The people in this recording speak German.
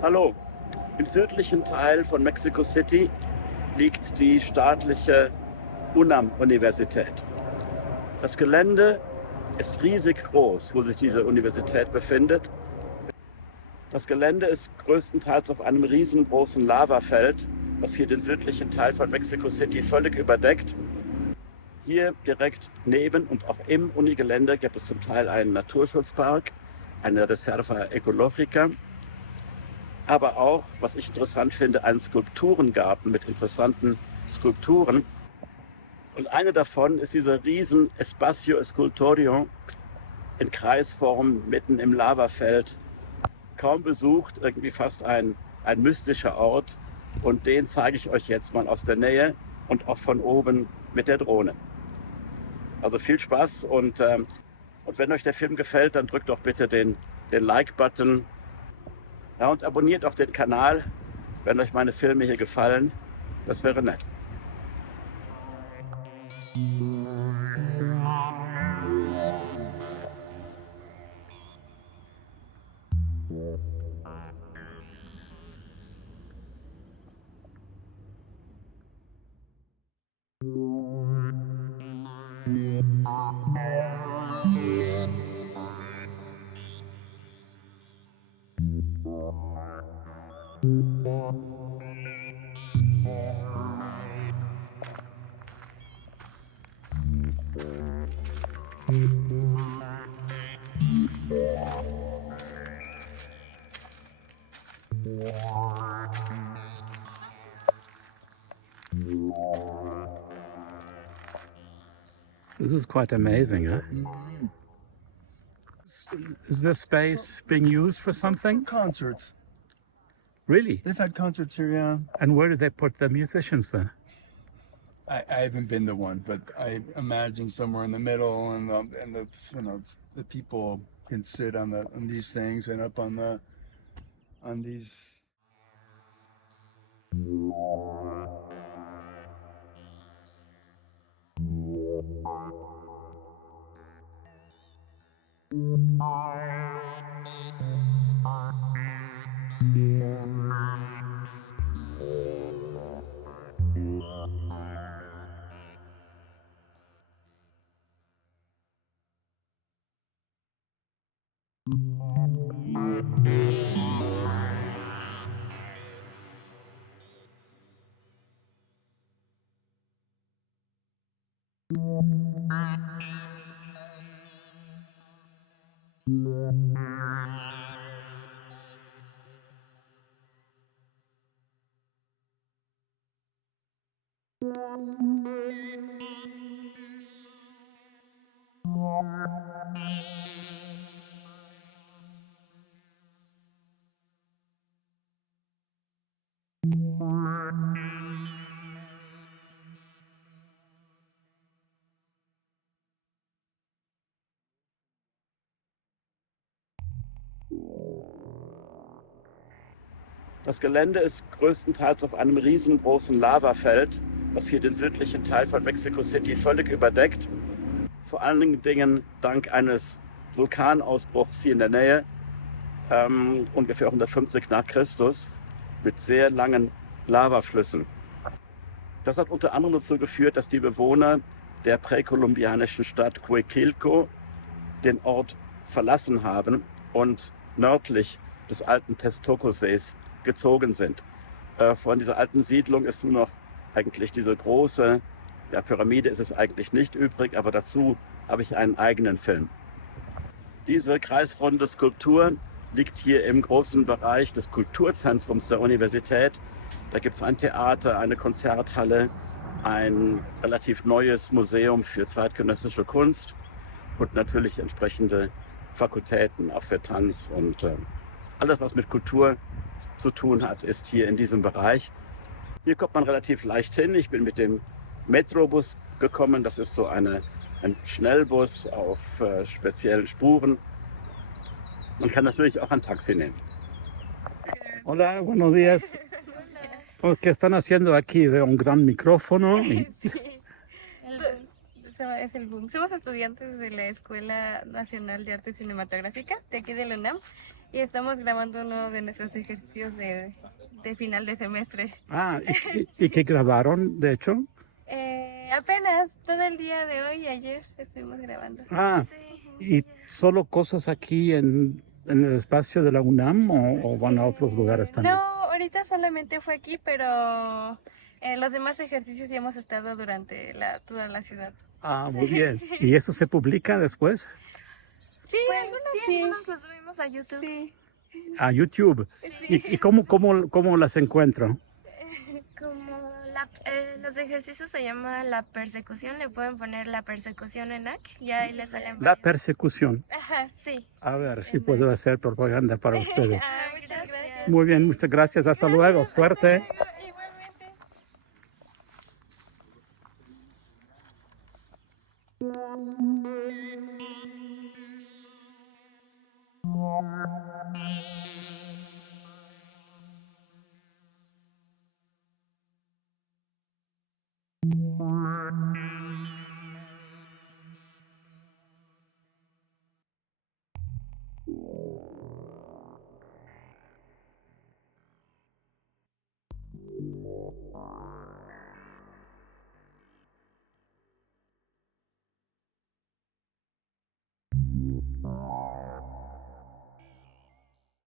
Hallo, im südlichen Teil von Mexico City liegt die staatliche UNAM-Universität. Das Gelände ist riesig groß, wo sich diese Universität befindet. Das Gelände ist größtenteils auf einem riesengroßen Lavafeld, was hier den südlichen Teil von Mexico City völlig überdeckt. Hier direkt neben und auch im Unigelände gibt es zum Teil einen Naturschutzpark, eine Reserva Ecológica, aber auch, was ich interessant finde, einen Skulpturengarten mit interessanten Skulpturen. Und eine davon ist dieser riesen Espacio Escultorio in Kreisform mitten im Lavafeld. Kaum besucht, irgendwie fast ein mystischer Ort. Und den zeige ich euch jetzt mal aus der Nähe und auch von oben mit der Drohne. Also viel Spaß und wenn euch der Film gefällt, dann drückt doch bitte den Like-Button. Ja, und abonniert auch den Kanal, wenn euch meine Filme hier gefallen. Das wäre nett. This is quite amazing, huh? Is this space being used for something? Concerts. Really? They've had concerts here, yeah. And where do they put the musicians then? I haven't been to one, but I imagine somewhere in the middle, and the the people can sit on these things and up on these. Das Gelände ist größtenteils auf einem riesengroßen Lavafeld, was hier den südlichen Teil von Mexico City völlig überdeckt. Vor allen Dingen dank eines Vulkanausbruchs hier in der Nähe, ungefähr 150 nach Christus, mit sehr langen Lavaflüssen. Das hat unter anderem dazu geführt, dass die Bewohner der präkolumbianischen Stadt Coiquilco den Ort verlassen haben und nördlich des alten Texcoco-Sees gezogen sind. Von dieser alten Siedlung ist nur noch eigentlich diese große Pyramide ist es eigentlich nicht übrig, aber dazu habe ich einen eigenen Film. Diese kreisrunde Skulptur liegt hier im großen Bereich des Kulturzentrums der Universität. Da gibt es ein Theater, eine Konzerthalle, ein relativ neues Museum für zeitgenössische Kunst und natürlich entsprechende Fakultäten, auch für Tanz und alles, was mit Kultur zu tun hat, ist hier in diesem Bereich. Hier kommt man relativ leicht hin. Ich bin mit dem Metrobus gekommen. Das ist so ein Schnellbus auf speziellen Spuren. Man kann natürlich auch ein Taxi nehmen. Hola, buenos días. ¿Qué están haciendo aquí? Veo un gran micrófono. Es el boom. Somos estudiantes de la Escuela Nacional de Arte Cinematográfica de aquí de la UNAM y estamos grabando uno de nuestros ejercicios de final de semestre. Ah, ¿y qué grabaron, de hecho? Apenas todo el día de hoy y ayer estuvimos grabando. Ah, Sí, ¿y solo cosas aquí en el espacio de la UNAM o van a otros lugares No, también? ahorita solamente fue aquí, pero los demás ejercicios ya hemos estado durante toda la ciudad. Ah, muy bien. ¿Y eso se publica después? Sí, pues algunos sí, sí. algunos los subimos a YouTube. Sí, A YouTube. Sí. ¿Y cómo las encuentro? Como los ejercicios se llama la persecución, le pueden poner la persecución en AC y ahí les salen La varios. persecución. ajá. Sí. A ver si En puedo hacer propaganda para ustedes. Ah, muchas gracias. Muy bien, muchas gracias. Hasta luego. Suerte. Igualmente.